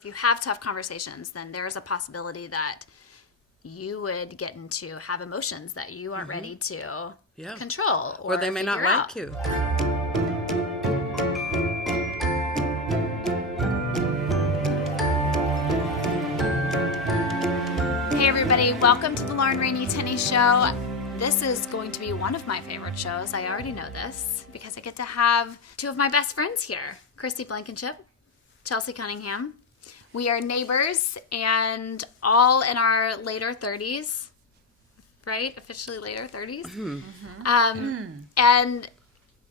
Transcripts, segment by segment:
if you have tough conversations, then there's a possibility that you would get into have emotions that you aren't ready to control. Or they may not like you. Hey everybody, welcome to the Rainey Tenney Show. This is going to be one of my favorite shows. I already know this because I get to have two of my best friends here, Cristy Blankenship, Chelsea Cunningham. We are neighbors and all in our later 30s, right? Officially later 30s. And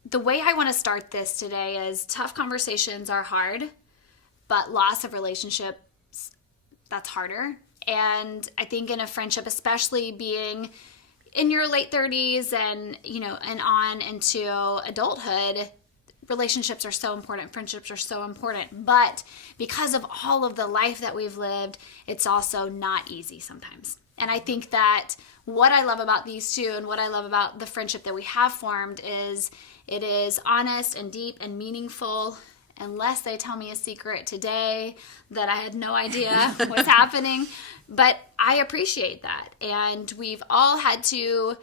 the way I want to start this today is tough conversations are hard, but loss of relationships, that's harder. And I think in a friendship, especially being in your late 30s and, and on into adulthood, relationships are so important. Friendships are so important. But because of all of the life that we've lived, it's also not easy sometimes. And I think that what I love about these two and what I love about the friendship that we have formed is it is honest and deep and meaningful, unless they tell me a secret today that I had no idea was happening. But I appreciate that. And we've all had to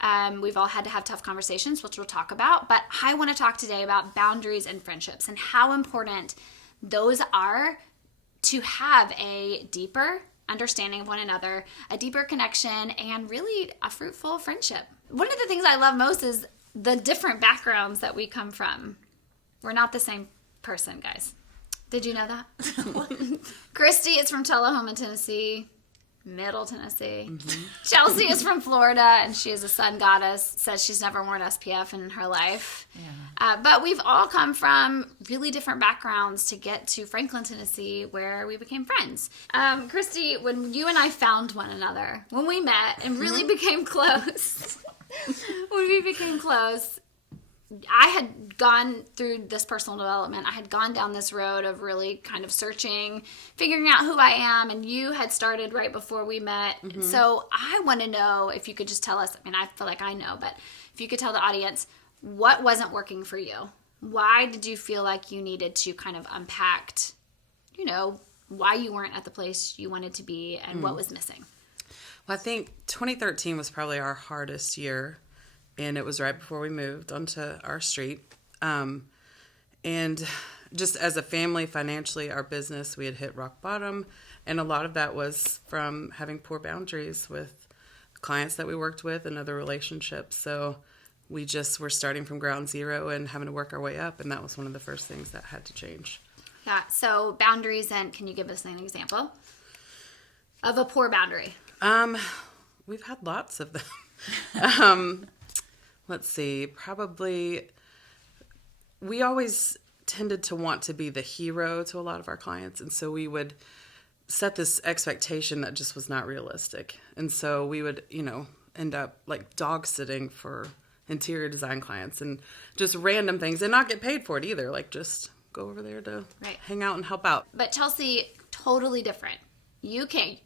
have tough conversations, which we'll talk about. But I want to talk today about boundaries and friendships and how important those are to have a deeper understanding of one another, a deeper connection, and really a fruitful friendship. One of the things I love most is the different backgrounds that we come from. We're not the same person, guys. Did you know that? Cristy is from Tullahoma, Tennessee, Middle Tennessee. Chelsea is from Florida, and she is a sun goddess, says she's never worn SPF in her life. But we've all come from really different backgrounds to get to Franklin, Tennessee, where we became friends. Cristy, when you and I found one another, when we met and really became close, I had gone through this personal development. I had gone down this road of really kind of searching, figuring out who I am, and you had started right before we met. So I want to know if you could just tell us, I feel like I know, but if you could tell the audience, what wasn't working for you? Why did you feel like you needed to kind of unpack, why you weren't at the place you wanted to be and what was missing? Well, I think 2013 was probably our hardest year. And it was right before we moved onto our street. And just as a family, financially, our business, we had hit rock bottom. And a lot of that was from having poor boundaries with clients that we worked with and other relationships. So we just were starting from ground zero and having to work our way up. And that was one of the first things that had to change. Yeah. So boundaries, and can you give us an example of a poor boundary? We've had lots of them. Let's see, probably we always tended to want to be the hero to a lot of our clients. And so we would set this expectation that just was not realistic. And so we would, end up like dog sitting for interior design clients and just random things and not get paid for it either. Like just go over there to hang out and help out. But Chelsea, totally different. You can't.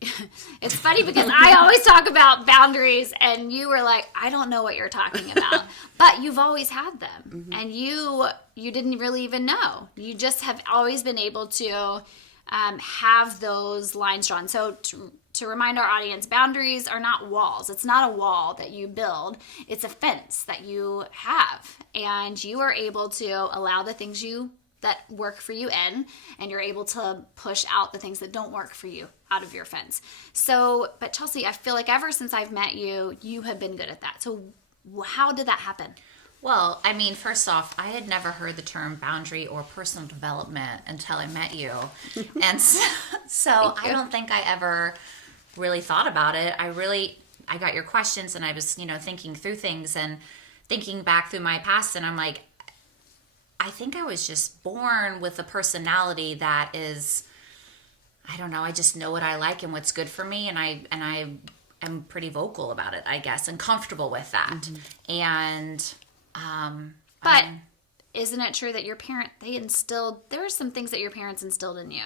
It's funny because I always talk about boundaries and you were like, I don't know what you're talking about. But you've always had them. And you didn't really even know. You just have always been able to have those lines drawn. So to remind our audience, boundaries are not walls. It's not a wall that you build. It's a fence that you have. And you are able to allow the things that work for you in, and you're able to push out the things that don't work for you out of your fence. So, but Chelsea, I feel like ever since I've met you, you have been good at that. So how did that happen? Well, first off, I had never heard the term boundary or personal development until I met you. And so I don't think I ever really thought about it. I got your questions and I was, thinking through things and thinking back through my past, and I'm like, I think I was just born with a personality that is, I don't know, I just know what I like and what's good for me, and I am pretty vocal about it, I guess, and comfortable with that. And but isn't it true that there were some things that your parents instilled in you?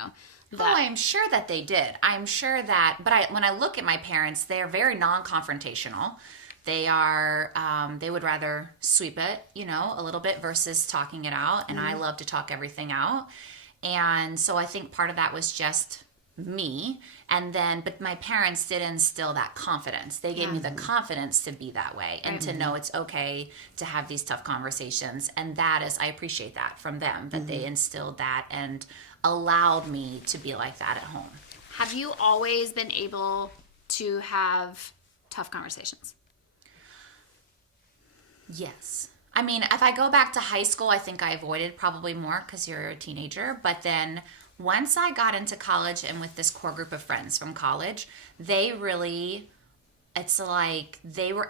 I'm sure that they did. I'm sure that, but when I look at my parents, they're very non-confrontational. They are, they would rather sweep it, a little bit versus talking it out. And I love to talk everything out. And so I think part of that was just me. And then, but my parents did instill that confidence. They gave me the confidence to be that way and to know it's okay to have these tough conversations. And that is, I appreciate that from them, that they instilled that and allowed me to be like that at home. Have you always been able to have tough conversations? Yes. I mean, if I go back to high school, I think I avoided probably more because you're a teenager. But then once I got into college and with this core group of friends from college, they really, it's like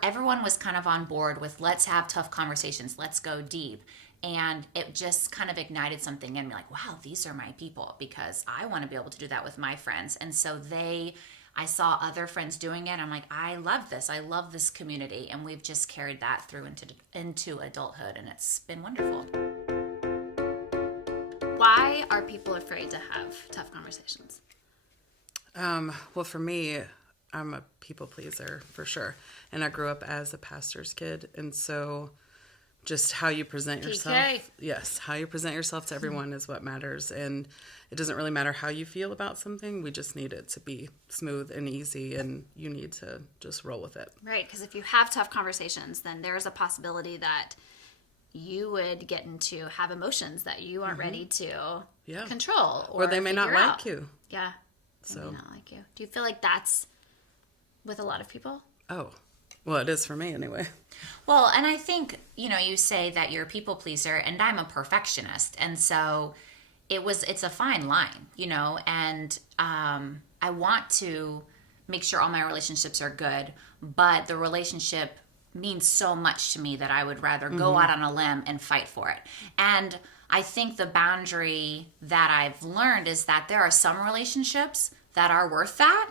everyone was kind of on board with let's have tough conversations, let's go deep. And it just kind of ignited something in me like, wow, these are my people, because I want to be able to do that with my friends. And so I saw other friends doing it. I'm like, I love this. I love this community. And we've just carried that through into adulthood. And it's been wonderful. Why are people afraid to have tough conversations? Well, for me, I'm a people pleaser for sure. And I grew up as a pastor's kid. And so just how you present yourself. PK. Yes, how you present yourself to everyone is what matters. And it doesn't really matter how you feel about something. We just need it to be smooth and easy, and you need to just roll with it. Right, because if you have tough conversations, then there's a possibility that you would get into have emotions that you aren't ready to control. Or they may not figure like out. you. Yeah, they may not like you. Do you feel like that's with a lot of people? Oh, well, it is for me anyway. Well, and I think, you say that you're a people pleaser and I'm a perfectionist. And so it's a fine line, and I want to make sure all my relationships are good, but the relationship means so much to me that I would rather go out on a limb and fight for it. And I think the boundary that I've learned is that there are some relationships that are worth that.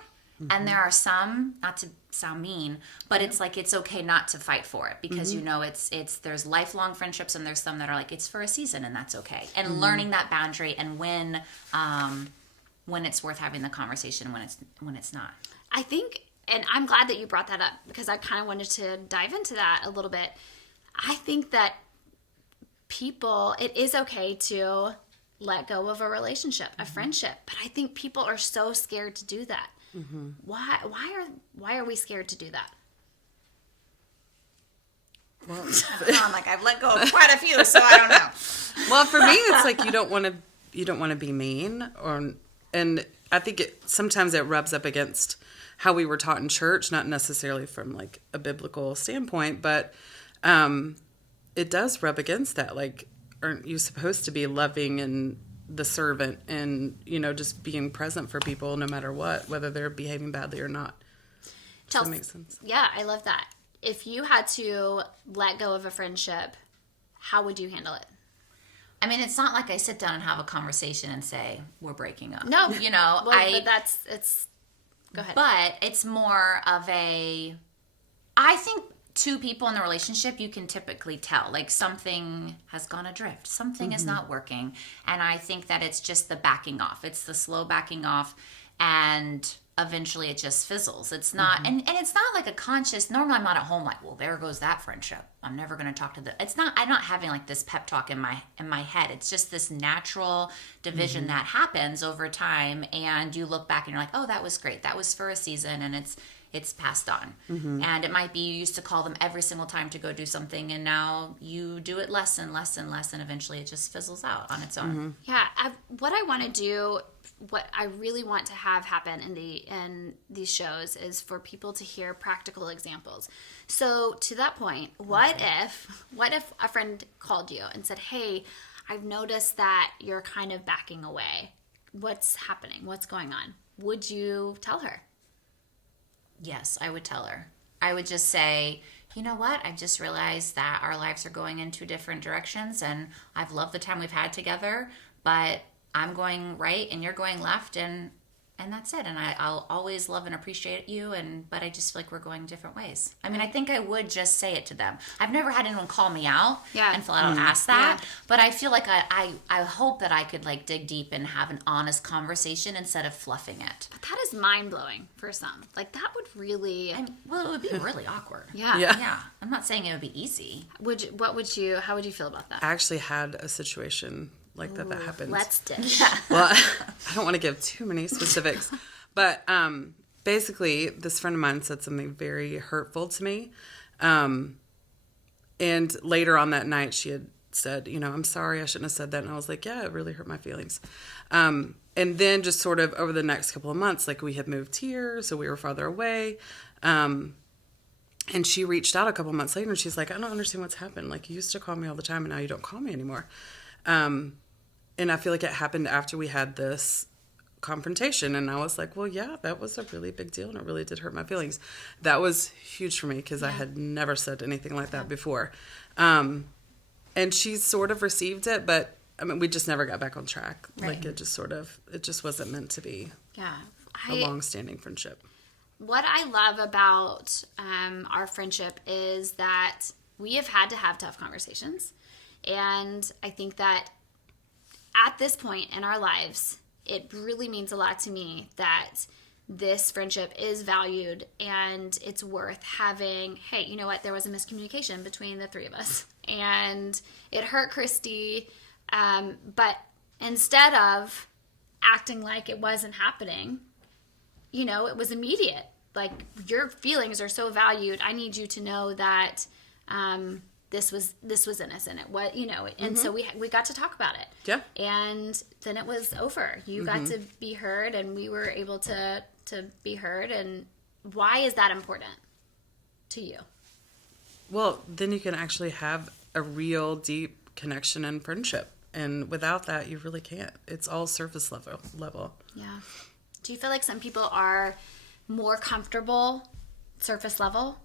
And there are some, not to sound mean, but it's like it's okay not to fight for it because it's there's lifelong friendships and there's some that are like it's for a season and that's okay. And learning that boundary and when it's worth having the conversation, when it's not. I think, and I'm glad that you brought that up because I kind of wanted to dive into that a little bit. I think that it is okay to let go of a relationship, a friendship, but I think people are so scared to do that. Why are we scared to do that? Well, I'm like, I've let go of quite a few, so I don't know. Well, for me, it's like you don't want to be mean, and I think sometimes it rubs up against how we were taught in church, not necessarily from like a biblical standpoint, but it does rub against that. Like, aren't you supposed to be loving and the servant and, just being present for people no matter what, whether they're behaving badly or not? Does that make sense? Yeah, I love that. If you had to let go of a friendship, how would you handle it? I mean, it's not like I sit down and have a conversation and say, we're breaking up. No. Well, go ahead. But it's more of I think two people in the relationship, you can typically tell, like something has gone adrift, something is not working. And I think that it's just the backing off. It's the slow backing off, and eventually it just fizzles. It's not, and it's not like a conscious, normally I'm not at home like, well, there goes that friendship. I'm never going to talk to I'm not having like this pep talk in my head. It's just this natural division that happens over time. And you look back and you're like, oh, that was great. That was for a season. And it's passed on. And it might be you used to call them every single time to go do something, and now you do it less and less and less, and eventually it just fizzles out on its own. Yeah, what I want to do, what I really want to have happen in these shows is for people to hear practical examples. So to that point, what if a friend called you and said, hey, I've noticed that you're kind of backing away. What's happening? What's going on? Would you tell her? Yes, I would tell her. I would just say, you know what? I just realized that our lives are going in two different directions, and I've loved the time we've had together, but I'm going right and you're going left, and that's it. And I'll always love and appreciate you, but I just feel like we're going different ways. I mean, I think I would just say it to them. I've never had anyone call me out and flat out ask that, but I feel like I hope that I could like dig deep and have an honest conversation instead of fluffing it. But that is mind-blowing for some. Like, that would really... it would be really awkward. Yeah. I'm not saying it would be easy. How would you feel about that? I actually had a situation like that happened. Let's dish. Well, I don't want to give too many specifics, but basically, this friend of mine said something very hurtful to me. And later on that night, she had said, I'm sorry, I shouldn't have said that. And I was like, yeah, it really hurt my feelings. And then just sort of over the next couple of months, like we had moved here, so we were farther away. And she reached out a couple months later and she's like, I don't understand what's happened. Like, you used to call me all the time and now you don't call me anymore. And I feel like it happened after we had this confrontation. And I was like, well, yeah, that was a really big deal and it really did hurt my feelings. That was huge for me because I had never said anything like that before. And she sort of received it, but I mean, we just never got back on track. Right. Like, it just wasn't meant to be a long-standing friendship. What I love about our friendship is that we have had to have tough conversations. And I think that at this point in our lives, it really means a lot to me that this friendship is valued and it's worth having, hey, you know what? There was a miscommunication between the three of us. And it hurt Cristy. But instead of acting like it wasn't happening, it was immediate. Like, your feelings are so valued. I need you to know that this was innocent. It was, and so we got to talk about it. Yeah. And then it was over. You got to be heard, and we were able to be heard. And why is that important to you? Well, then you can actually have a real deep connection and friendship. And without that, you really can't. It's all surface level. Yeah. Do you feel like some people are more comfortable surface level?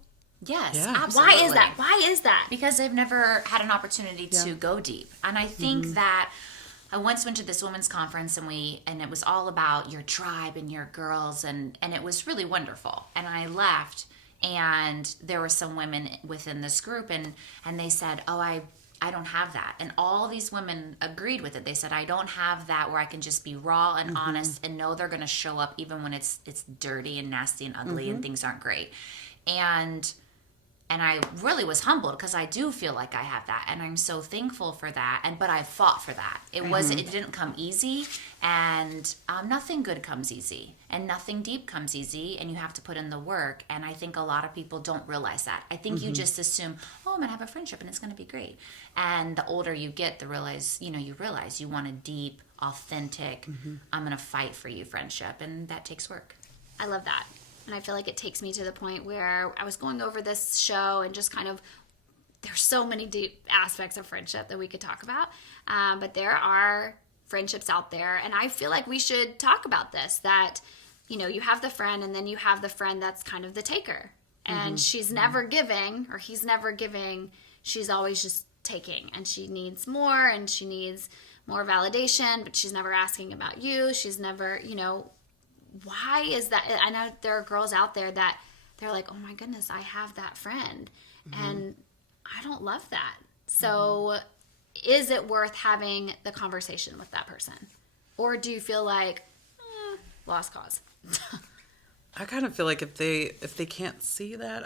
Yes, Yeah. absolutely. Why is that? Because they've never had an opportunity to go deep. And I think that I once went to this women's conference and it was all about your tribe and your girls and it was really wonderful. And I left and there were some women within this group and they said, oh, I don't have that. And all these women agreed with it. They said, I don't have that where I can just be raw and honest and know they're going to show up even when it's dirty and nasty and ugly and things aren't great. And I really was humbled because I do feel like I have that. And I'm so thankful for that. But I fought for that. It didn't come easy. And nothing good comes easy. And nothing deep comes easy. And you have to put in the work. And I think a lot of people don't realize that. I think you just assume, oh, I'm going to have a friendship and it's going to be great. And the older you get, you realize you want a deep, authentic, I'm going to fight for you friendship. And that takes work. I love that. And I feel like it takes me to the point where I was going over this show and just kind of, there's so many deep aspects of friendship that we could talk about. But there are friendships out there. And I feel like we should talk about this, that, you have the friend and then you have the friend that's kind of the taker. And she's never giving, or he's never giving. She's always just taking. And she needs more and she needs more validation, but she's never asking about you. She's never, why is that? I know there are girls out there that they're like, oh my goodness, I have that friend. And I don't love that. So is it worth having the conversation with that person? Or do you feel like, lost cause? I kind of feel like if they can't see that,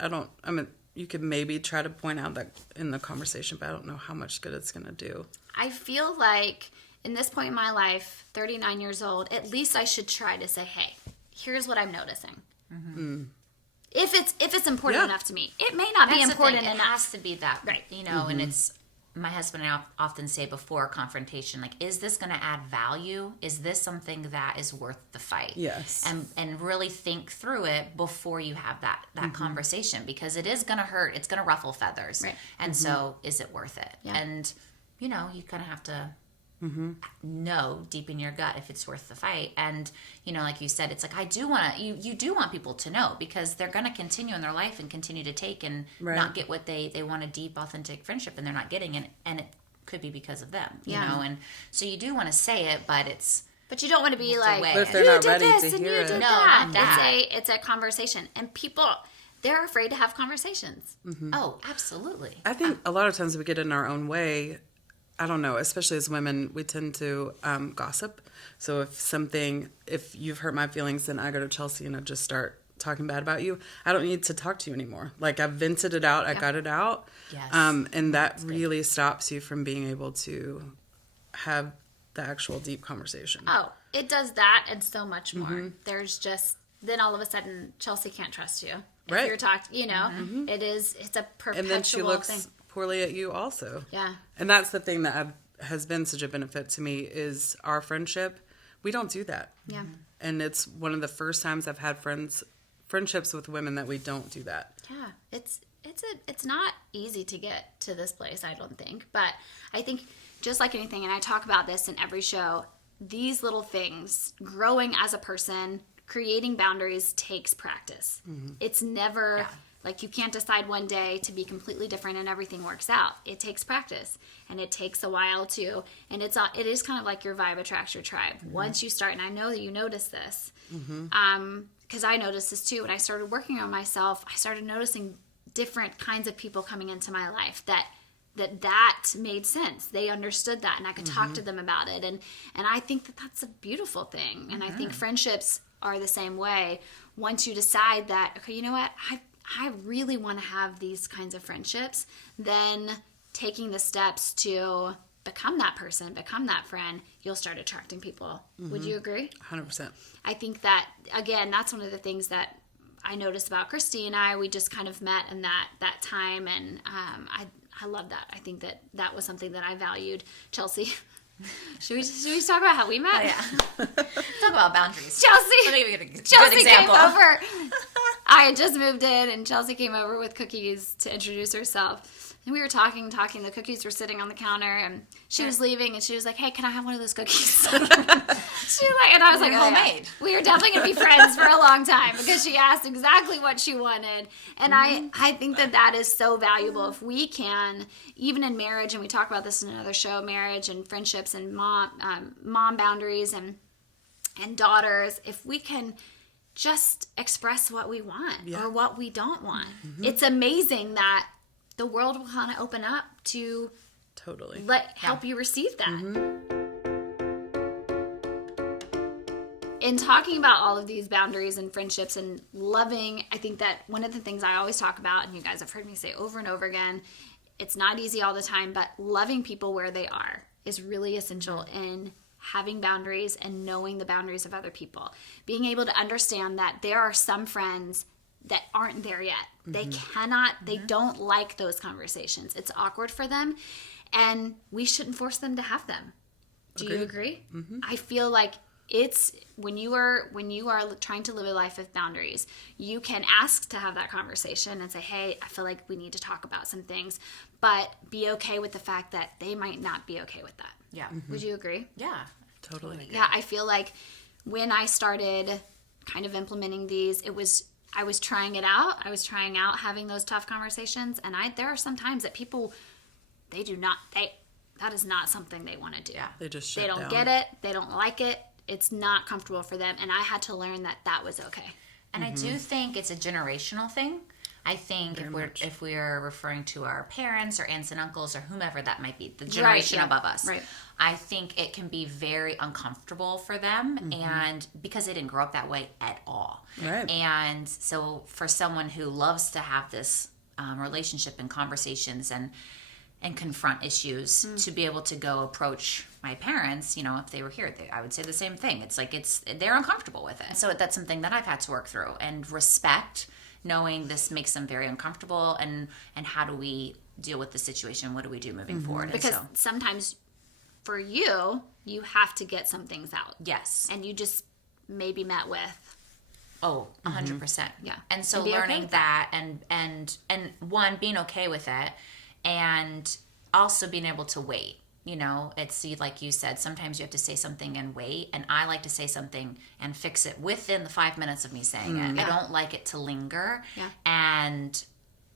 you could maybe try to point out that in the conversation, but I don't know how much good it's going to do. I feel like in this point in my life, 39 years old, at least I should try to say, hey, here's what I'm noticing. If it's important enough to me. It may not be important enough. It has to be that, right? And it's, my husband and I often say before confrontation, like, is this going to add value? Is this something that is worth the fight? Yes. And really think through it before you have that conversation, because it is going to hurt. It's going to ruffle feathers. Right. And so is it worth it? Yeah. And, you kind of have to know deep in your gut if it's worth the fight. And like you said, it's like, I do want to, you do want people to know, because they're going to continue in their life and continue to take and not get what they want, a deep, authentic friendship, and they're not getting it, and it could be because of them, you know. And so you do want to say it, but you don't want to be like, but if they're not ready to hear it, no, not that. It's a conversation, and people, they're afraid to have conversations. Oh, absolutely. I think a lot of times we get in our own way. I don't know, especially as women, we tend to gossip. So if you've hurt my feelings, then I go to Chelsea and I just start talking bad about you. I don't need to talk to you anymore. Like, I've vented it out. I got it out. Yes. And that really stops you from being able to have the actual deep conversation. Oh, it does that and so much more. There's just, then all of a sudden, Chelsea can't trust you. If you're talking, it's a perpetual And then she looks thing. poorly at you also. Yeah. And that's the thing that has been such a benefit to me is our friendship. We don't do that. Yeah. And it's one of the first times I've had friendships with women that we don't do that. Yeah. It's not easy to get to this place, I don't think. But I think just like anything, and I talk about this in every show, these little things, growing as a person, creating boundaries takes practice. It's never like you can't decide one day to be completely different and everything works out. It takes practice, and it takes a while to, and it is kind of like your vibe attracts your tribe. Once you start, and I know that you notice this, because I noticed this too. When I started working on myself, I started noticing different kinds of people coming into my life that made sense. They understood that, and I could talk to them about it. And I think that that's a beautiful thing. And I think friendships are the same way. Once you decide that, okay, you know what, I really want to have these kinds of friendships, then taking the steps to become that person, become that friend, you'll start attracting people. Would you agree? 100%. I think that, again, that's one of the things that I noticed about Cristy and I. We just kind of met in that time, and I love that. I think that was something that I valued. Chelsea, should we talk about how we met? Oh, yeah. Talk about boundaries. Chelsea Let me give you a good came example. over. I had just moved in, and Chelsea came over with cookies to introduce herself. And we were talking. The cookies were sitting on the counter, and she was leaving, and she was like, "Hey, can I have one of those cookies?" And I was like, homemade. We are definitely going to be friends for a long time, because she asked exactly what she wanted. And I think that is so valuable. If we can, even in marriage, and we talk about this in another show, marriage and friendships and mom boundaries and daughters, if we can just express what we want or what we don't want. It's amazing that the world will kind of open up to Totally help you receive that. In talking about all of these boundaries and friendships and loving, I think that one of the things I always talk about, and you guys have heard me say over and over again, it's not easy all the time, but loving people where they are is really essential in having boundaries and knowing the boundaries of other people. Being able to understand that there are some friends that aren't there yet. They cannot, they don't like those conversations. It's awkward for them, and we shouldn't force them to have them. Do you agree? I feel like it's when you are trying to live a life of boundaries, you can ask to have that conversation and say, "Hey, I feel like we need to talk about some things," but be okay with the fact that they might not be okay with that. Yeah. Would you agree? Yeah. Totally. Yeah, I feel like when I started kind of implementing these, I was trying it out. I was trying out having those tough conversations, and there are some times that people, that is not something they want to do. Yeah. They just shut They don't down. get it. They don't like it. It's not comfortable for them, and I had to learn that was okay. And I do think it's a generational thing. I think if we're referring to our parents or aunts and uncles or whomever that might be, the generation above us, I think it can be very uncomfortable for them, and because they didn't grow up that way at all. Right. And so for someone who loves to have this relationship and conversations and confront issues, to be able to go approach my parents, if they were here, I would say the same thing. It's like they're uncomfortable with it. So that's something that I've had to work through and respect, knowing this makes them very uncomfortable, and how do we deal with the situation? What do we do moving forward? Because sometimes for you have to get some things out. Yes. And you just maybe met with. Oh, 100%. Yeah. And so And be okay learning with that and one, being okay with it, and also being able to wait. It's like you said, sometimes you have to say something and wait, and I like to say something and fix it within the 5 minutes of me saying it. Yeah. I don't like it to linger. Yeah. And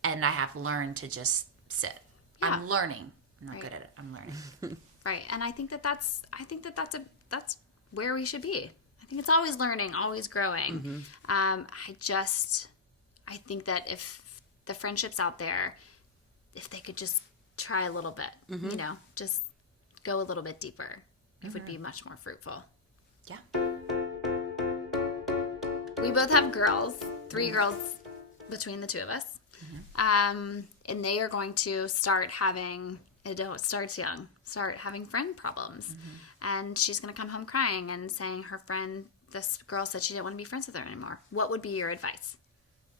I have learned to just sit. Yeah. I'm learning. I'm not good at it. I'm learning. Right. And I think that's where we should be. I think it's always learning, always growing. I think that if the friendships out there, if they could just try a little bit, just go a little bit deeper, it would be much more fruitful. Yeah. We both have girls, 3 girls between the two of us. And they are going to start having It starts young. Start having friend problems. And she's going to come home crying and saying her friend, this girl said she didn't want to be friends with her anymore. What would be your advice?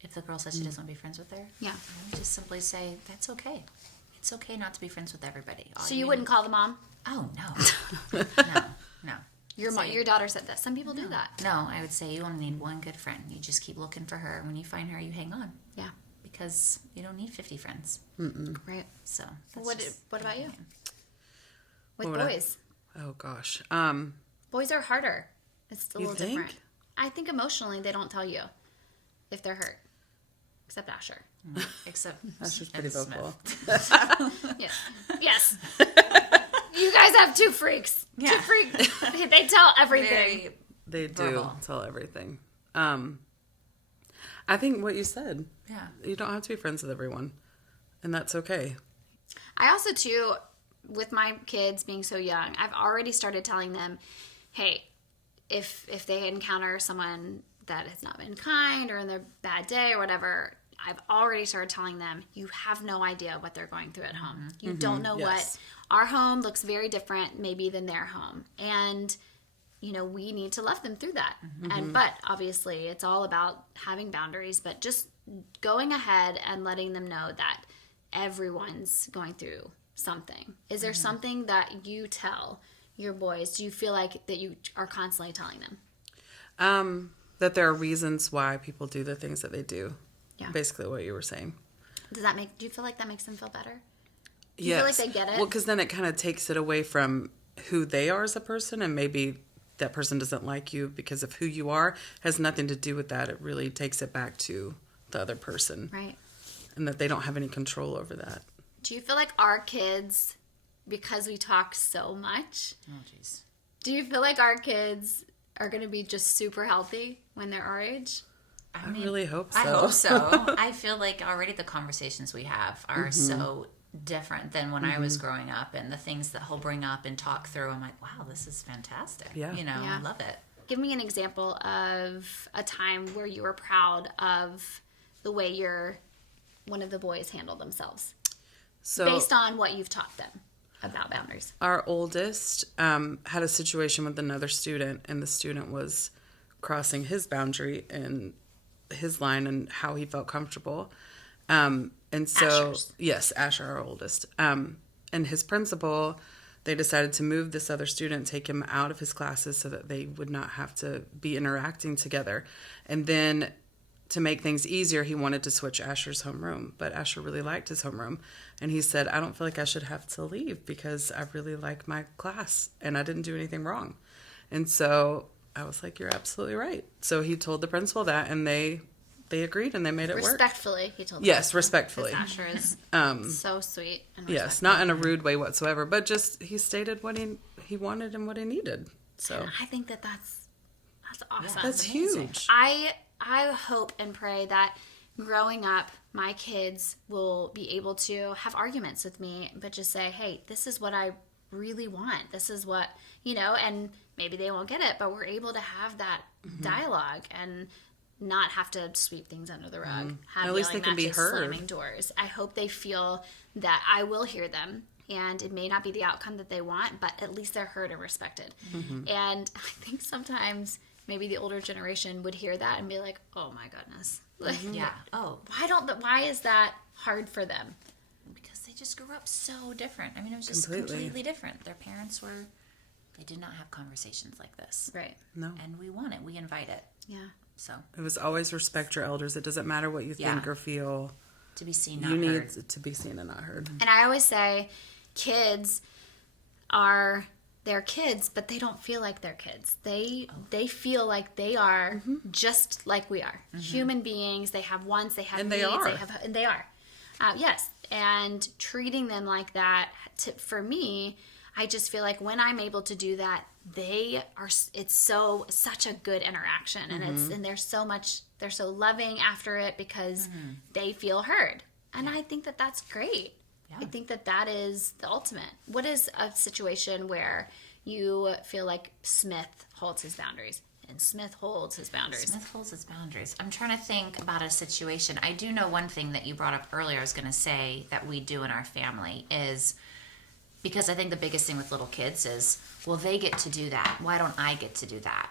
If the girl says she doesn't want to be friends with her? Yeah. I would just simply say, that's okay. It's okay not to be friends with everybody. So you wouldn't call the mom? Oh, no. No. Your daughter said this. Some people do that. No, I would say you only need one good friend. You just keep looking for her. When you find her, you hang on. Yeah. Because you don't need 50 friends. Right. So What about you? With What would I- boys. Oh gosh. Boys are harder. It's a You little think? different. I think emotionally they don't tell you if they're hurt. Except Asher. Except Asher's pretty Smith. vocal. Yes. Yes. You guys have two freaks. Yeah. Two freaks. They tell everything. Very They do verbal. tell everything. I think what you said. Yeah. You don't have to be friends with everyone, and that's okay. I also, too, with my kids being so young, I've already started telling them, hey, if they encounter someone that has not been kind or in their bad day or whatever, I've already started telling them, you have no idea what they're going through at home. You don't know Yes. what. Our home looks very different maybe than their home. And, you know, we need to love them through that. But obviously it's all about having boundaries, but just going ahead and letting them know that everyone's going through something. Is there something that you tell your boys? Do you feel like that you are constantly telling them? That there are reasons why people do the things that they do. Yeah. Basically what you were saying. Do you feel like that makes them feel better? Do Yes. you feel like they get it? Well, because then it kind of takes it away from who they are as a person, and maybe that person doesn't like you because of who you are. Has nothing to do with that. It really takes it back to the other person. Right. And that they don't have any control over that. Do you feel like our kids, because we talk so much, Oh, jeez. do you feel like our kids are going to be just super healthy when they're our age? I really hope so. I hope so. I feel like already the conversations we have are so different than when I was growing up, and the things that he'll bring up and talk through. I'm like, wow, this is fantastic. Yeah. You know, Yeah. I love it. Give me an example of a time where you were proud of the way one of the boys handled themselves, So based on what you've taught them about boundaries. our oldest had a situation with another student, and the student was crossing his boundary and his line and how he felt comfortable. And so, Asher's. yes, Asher, our oldest. And his principal, they decided to move this other student, take him out of his classes so that they would not have to be interacting together. And then to make things easier, he wanted to switch Asher's homeroom, but Asher really liked his homeroom. And he said, I don't feel like I should have to leave because I really like my class and I didn't do anything wrong. And so I was like, you're absolutely right. So he told the principal that, and they agreed and they made it work. Respectfully, he told Yes, them. respectfully. Asher is so sweet and Yes, respectful. not in a rude way whatsoever, but just he stated what he wanted and what he needed. So I think that's awesome. that's amazing. huge. I hope and pray that growing up, my kids will be able to have arguments with me, but just say, hey, this is what I really want. This is what, and maybe they won't get it, but we're able to have that dialogue and not have to sweep things under the rug. Have At least they yelling can be matches, heard. slamming doors. I hope they feel that I will hear them, and it may not be the outcome that they want, but at least they're heard and respected. And I think sometimes maybe the older generation would hear that and be like, oh my goodness. Like, Yeah. Oh, why is that hard for them? because they just grew up so different. I mean, it was just Completely. completely different. Their parents they did not have conversations like this. Right. No. And we want it. We invite it. Yeah. So, It was always respect your elders. It doesn't matter what you think Yeah. or feel. to be seen, not You need heard. to be seen and not heard. And I always say kids are their kids, but they don't feel like they're kids. They feel like they are just like we are. Human beings. They have wants, they have And needs, they are. and they are. Yes. And treating them like that, for me, I just feel like when I'm able to do that, it's such a good interaction, and they're so loving after it because they feel heard. And I think that that's great. Yeah. I think that is the ultimate. What is a situation where you feel like Smith holds his boundaries and Smith holds his boundaries? Smith holds its boundaries. I'm trying to think about a situation. I do know one thing that you brought up earlier. I was going to say that we do in our family is because I think the biggest thing with little kids is, well, they get to do that. Why don't I get to do that?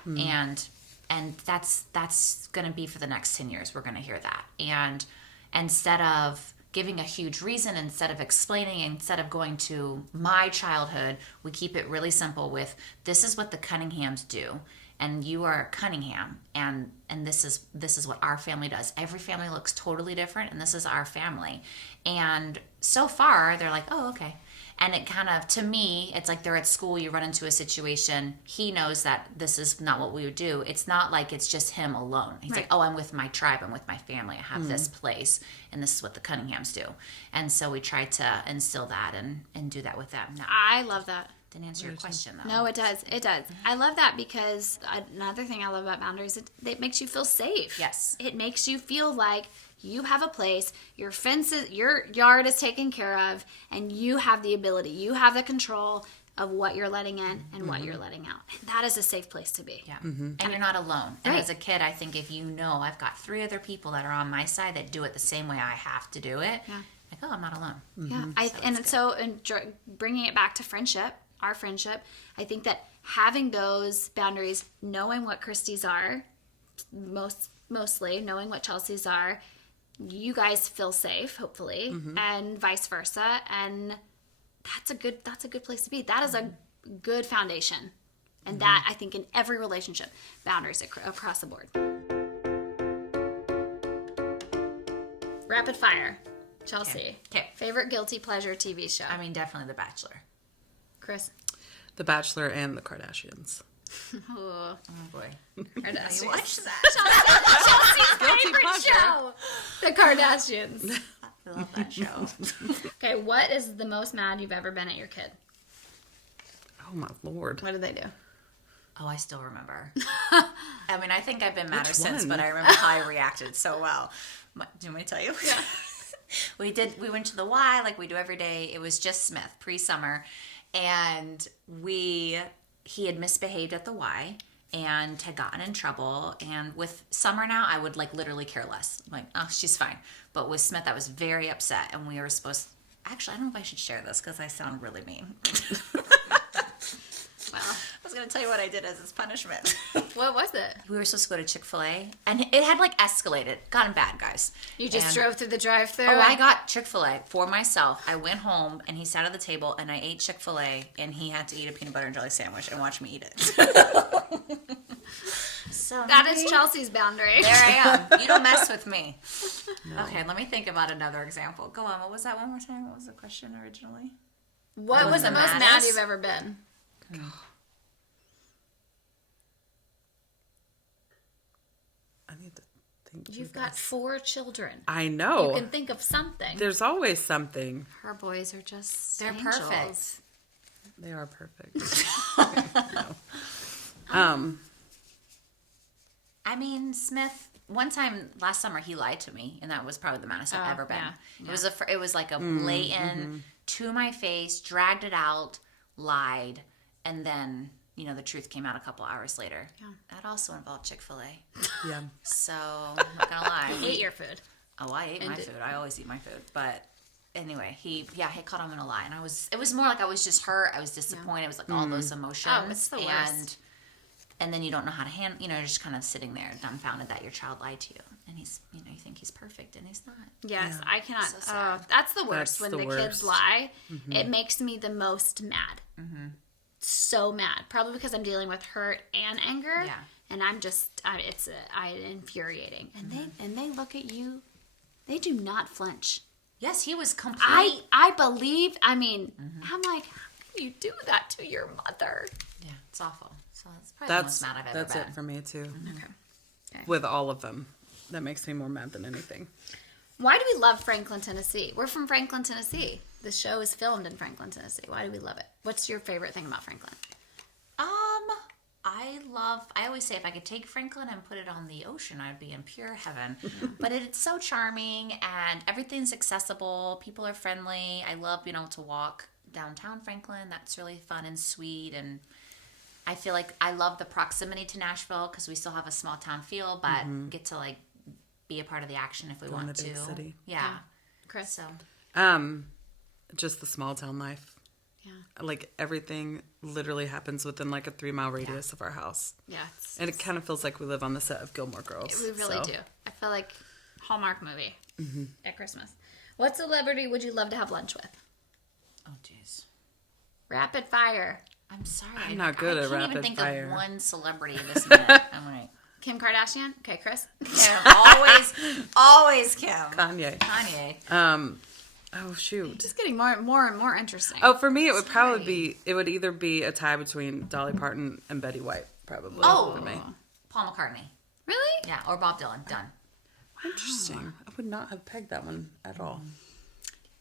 And that's going to be for the next 10 years. We're going to hear that. And instead of giving a huge reason, instead of explaining, instead of going to my childhood, we keep it really simple with, this is what the Cunninghams do. And you are Cunningham, and this is what our family does. Every family looks totally different, and this is our family. And so far, they're like, oh, okay. And it kind of, to me, it's like they're at school, you run into a situation, he knows that this is not what we would do. It's not like it's just him alone. He's like, oh, I'm with my tribe, I'm with my family, I have this place, and this is what the Cunninghams do. And so we try to instill that and do that with them. Now, I love that. didn't answer your question, though. No, it does. It does. I love that because another thing I love about boundaries, it makes you feel safe. Yes. It makes you feel like you have a place, your fences, your yard is taken care of, and you have the ability, you have the control of what you're letting in and what you're letting out. And that is a safe place to be. Yeah. And you're not alone. And Right. as a kid, I think if you know I've got 3 other people that are on my side that do it the same way I have to do it, like, oh, I'm not alone. Yeah. Bringing it back to friendship, our friendship, I think that having those boundaries, knowing what Cristy's are, mostly knowing what Chelsea's are, you guys feel safe, hopefully, and vice versa, and that's a good place to be. That is a good foundation, and that I think in every relationship, boundaries across the board. Rapid fire, Chelsea. Okay. Favorite guilty pleasure TV show. I mean, definitely The Bachelor. Chris. The Bachelor and the Kardashians. Oh, Oh, boy. Kardashians. You watch that? Chelsea's Guilty favorite pleasure. show. The Kardashians. I love that show. Okay, what is the most mad you've ever been at your kid? Oh my Lord. What did they do? Oh, I still remember. I mean, I think I've been madder Which since, one? but I remember how I reacted so well. Do you want me to tell you? Yeah. We went to the Y like we do every day. It was just Smith, pre-summer. And he had misbehaved at the Y and had gotten in trouble. And with Summer now, I would like literally care less. I'm like, oh, she's fine. But with Smith, I was very upset. And we were supposed actually, I don't know if I should share this because I sound really mean. Well, I was going to tell you what I did as his punishment. What was it? We were supposed to go to Chick-fil-A, and it had like escalated, gotten bad, guys. You just And- drove through the drive-thru? Oh, I got Chick-fil-A for myself. I went home, and he sat at the table, and I ate Chick-fil-A, and he had to eat a peanut butter and jelly sandwich and watch me eat it. So That is Chelsea's boundary. there I am. You don't mess with me. Okay, let me think about another example. Go on. What was that one more time? What was the question originally? What was the most mad maddest? you've ever been? I need to think. You've got 4 children. I know. You can think of something. There's always something. Her boys are just They're angels. perfect. They are perfect. No. I mean, Smith. One time last summer, he lied to me, and that was probably the maddest I've ever been. yeah, It was like a blatant, to my face, dragged it out, lied, and then the truth came out a couple hours later. Yeah. That also involved Chick-fil-A. Yeah. So I'm not gonna lie. I hate your food. Oh, I ate my And food. I always eat my food, but. Anyway, he caught him in a lie, and it was more like I was just hurt. I was disappointed. It was like all those emotions. Oh, it's the worst. And then you don't know how to handle, you're just kind of sitting there dumbfounded that your child lied to you. And he's, you think he's perfect and he's not. Yes, I cannot. So sad. That's the worst. That's when the the kids worst. lie, it makes me the most mad. So mad. Probably because I'm dealing with hurt and anger. Yeah. And I'm just, it's infuriating. And they look at you. They do not flinch. Yes, he was complete. I believe. I mean, I'm like, how can you do that to your mother? Yeah, it's awful. So that's probably the most mad I've ever That's been. it for me too. Okay. With all of them. That makes me more mad than anything. Why do we love Franklin, Tennessee? We're from Franklin, Tennessee. The show is filmed in Franklin, Tennessee. Why do we love it? What's your favorite thing about Franklin? I always say if I could take Franklin and put it on the ocean, I'd be in pure heaven. But it's so charming and everything's accessible. People are friendly. I love being able to walk downtown Franklin. That's really fun and sweet. And I feel like I love the proximity to Nashville because we still have a small town feel, but get to like be a part of the action if we want to to. big city. Yeah. Chris? So Just the small town life. Like everything literally happens within like a 3-mile radius of our house. Yeah. And it kind of feels like we live on the set of Gilmore Girls. We really do. I feel like Hallmark movie at Christmas. What celebrity would you love to have lunch with? Oh, jeez. Rapid fire. I'm sorry. I'm not good at I can't rapid even think fire. of one celebrity this minute. I'm like, Kim Kardashian? Okay, Chris? Kim. Always Kim. Kanye. Oh, shoot. It's getting more and more interesting. Oh, for me, it would probably be, it would either be a tie between Dolly Parton and Betty White, probably. For me. Paul McCartney. Really? Yeah, or Bob Dylan. Done. Interesting. I would not have pegged that one at all.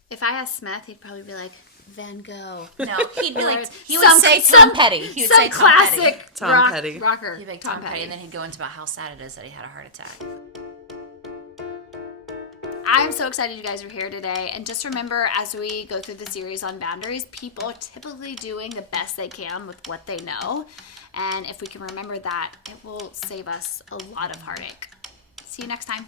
If I asked Smith, he'd probably be like, Van Gogh. No, he'd be like, he would say Tom Petty. He would say Tom classic Tom Petty. rocker. He'd be like Tom Petty, and then he'd go into about how sad it is that he had a heart attack. I'm so excited you guys are here today. And just remember, as we go through the series on boundaries, people are typically doing the best they can with what they know. And if we can remember that, it will save us a lot of heartache. See you next time.